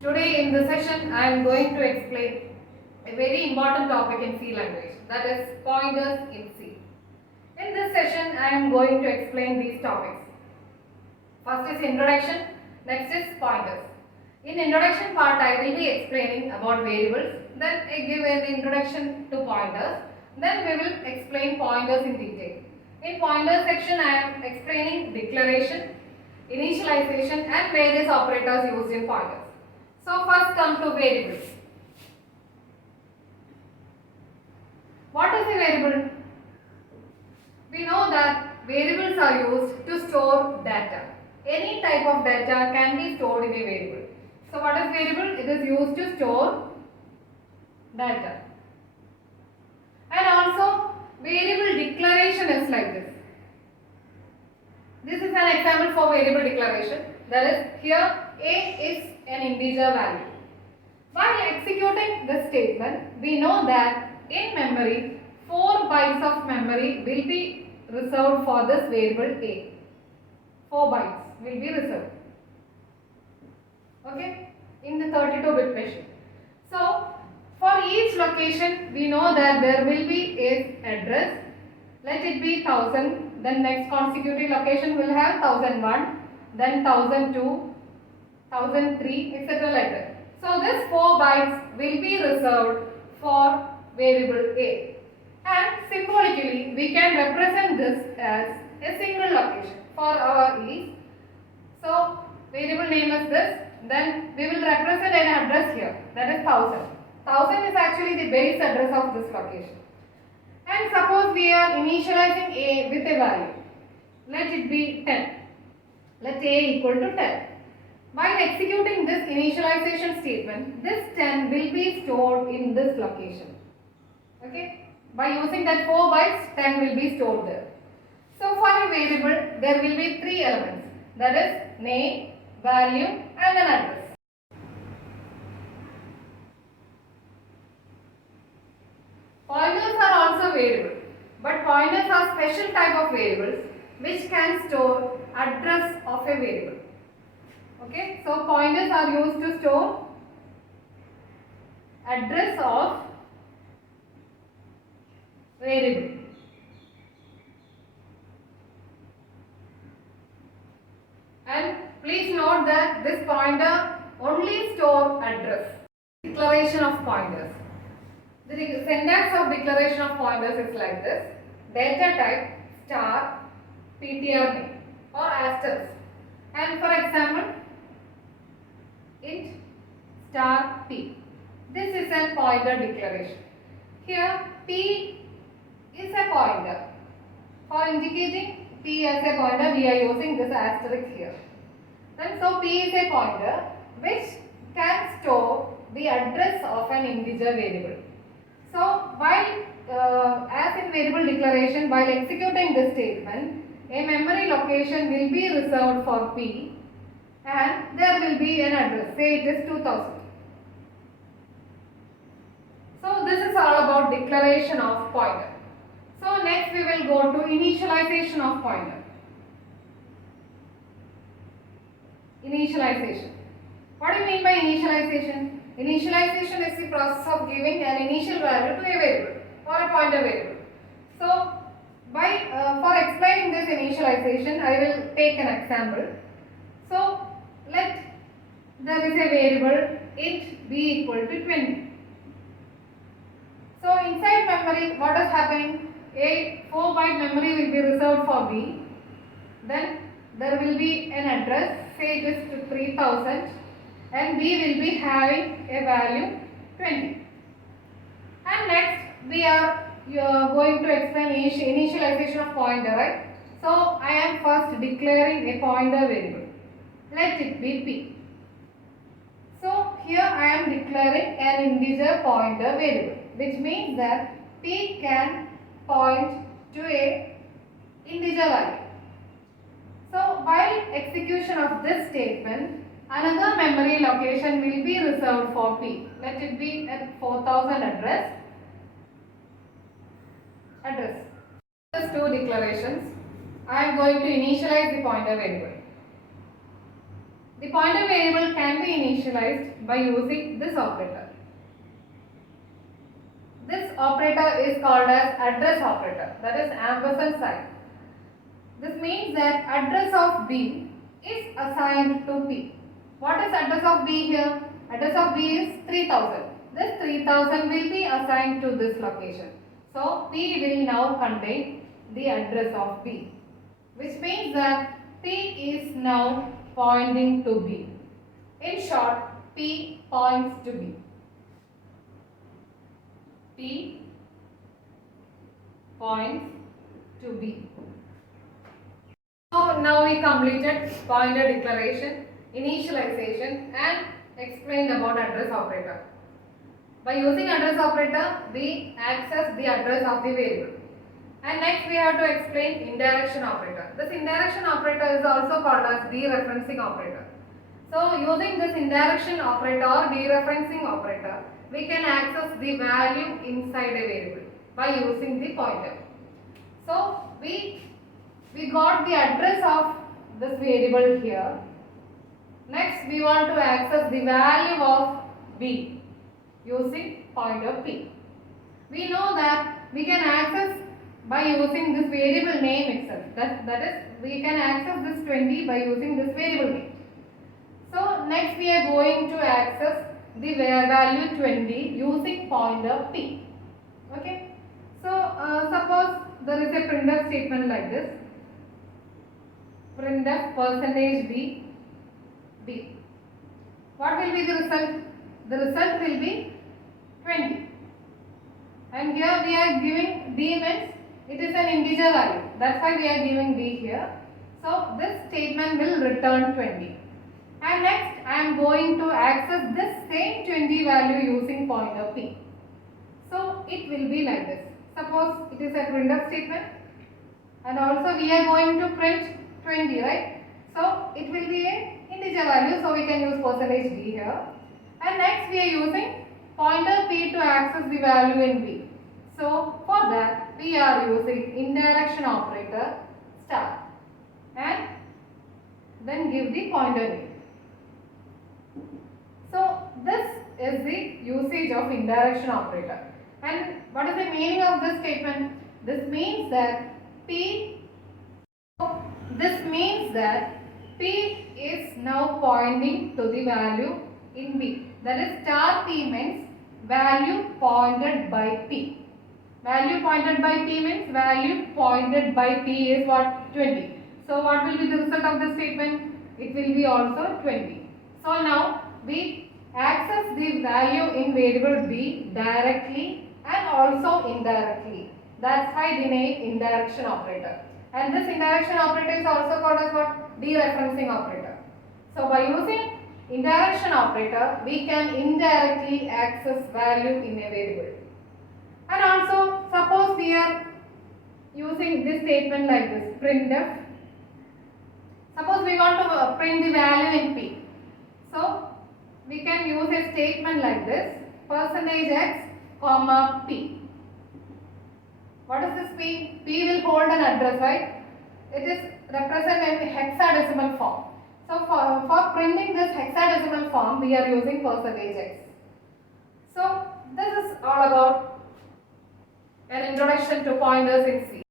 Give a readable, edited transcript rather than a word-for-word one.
Today in this session I am going to explain a very important topic in C language, that is pointers in C. In this session I am going to explain these topics. First is introduction, next is pointers. In introduction part I will be explaining about variables, then I give an introduction to pointers, then we will explain pointers in detail. In pointer section I am explaining declaration, initialization and various operators used in pointers. So first come to variables. What is a variable? We know that variables are used to store data. Any type of data can be stored in a variable. So what is variable? It is used to store data. And also variable declaration is like this. This is an example for variable declaration. That is, here a is an integer value. While executing this statement, we know that in memory 4 bytes of memory will be reserved for this variable a. 4 bytes will be reserved. Okay, in the 32-bit machine. So for each location we know that there will be a address. Let it be 1000. Then next consecutive location will have 1001. Then 1002, 1003, etc. like that. So this 4 bytes will be reserved for variable a. And symbolically we can represent this as a single location for our ease. So variable name is this. Then we will represent an address here, that is 1000. 1000 is actually the base address of this location. And suppose we are initializing a with a value. Let it be 10. Let a equal to 10. While executing this initialization statement, this 10 will be stored in this location. Okay? By using that 4 bytes, 10 will be stored there. So for a variable, there will be 3 elements. That is name, value and an address. Pointers are also variable, but pointers are special type of variables which can store address of a variable. Okay, so pointers are used to store address of variable. And please note that this pointer only store address. Declaration of pointers. The syntax of declaration of pointers is like this: data type star ptr name or asterisk. And for example, int star p. This is a pointer declaration. Here p is a pointer. For indicating p as a pointer, we are using this asterisk here. Then so p is a pointer which can store the address of an integer variable. So while as in variable declaration, while executing this statement, a memory location will be reserved for p and there will be an address, say it is 2000. So this is all about declaration of pointer. So next we will go to initialization of pointer. Initialization. What do you mean by initialization? Initialization is the process of giving an initial value to a variable or a pointer variable. So for explaining this initialization, I will take an example. So let there is a variable int b equal to 20. So inside memory, what is happening? A 4 byte memory will be reserved for b. Then there will be an address, say it is to 3000, and b will be having a value 20. And next we are going to explain initialization of pointer, right? So I am first declaring a pointer variable. Let it be p. So here I am declaring an integer pointer variable, which means that p can point to a integer value. So while execution of this statement, another memory location will be reserved for p. Let it be at 4000 address. These two declarations. I am going to initialize the pointer variable. The pointer variable can be initialized by using this operator. This operator is called as address operator, that is ampersand sign. This means that address of B is assigned to P. What is address of B here? Address of B is 3000. This 3000 will be assigned to this location. So P will now contain the address of B, which means that P is now pointing to B. In short, P points to B. P points to B. So now we completed pointer declaration, initialization and explained about address operator. By using address operator, we access the address of the variable. And next we have to explain indirection operator. This indirection operator is also called as dereferencing operator. So using this indirection operator or dereferencing operator, we can access the value inside a variable by using the pointer. So we got the address of this variable here. Next we want to access the value of B using pointer P. We know that we can access by using this variable name itself. That is, we can access this 20 by using this variable name. So next we are going to access the value 20 using pointer P. Okay. So suppose there is a printf statement like this. Printf %B B. What will be the result? The result will be 20. And here we are giving D means it is an integer value. That's why we are giving D here. So this statement will return 20. And next I am going to access this same 20 value using pointer P. So it will be like this. Suppose it is a printf statement and also we are going to print 20, right? So it will be an integer value, so we can use %D here. And next we are using pointer P to access the value in B. So for that we are using indirection operator star and then give the pointer name. So this is the usage of indirection operator. And what is the meaning of this statement? This means that P is now pointing to the value in B. That is star P means value pointed by P. Value pointed by P means value pointed by P is what? 20. So what will be the result of this statement? It will be also 20. So now we access the value in variable B directly and also indirectly. That's why the name indirection operator. And this indirection operator is also called as what? Dereferencing operator. So by using indirection operator, we can indirectly access value in a variable. And also suppose we are using this statement like this, printf. Suppose we want to print the value in P. So we can use a statement like this, %x, P. What is this P? P will hold an address, right? It is represented in hexadecimal form. So for printing this hexadecimal form, we are using %x. So this is all about an introduction to pointers in C.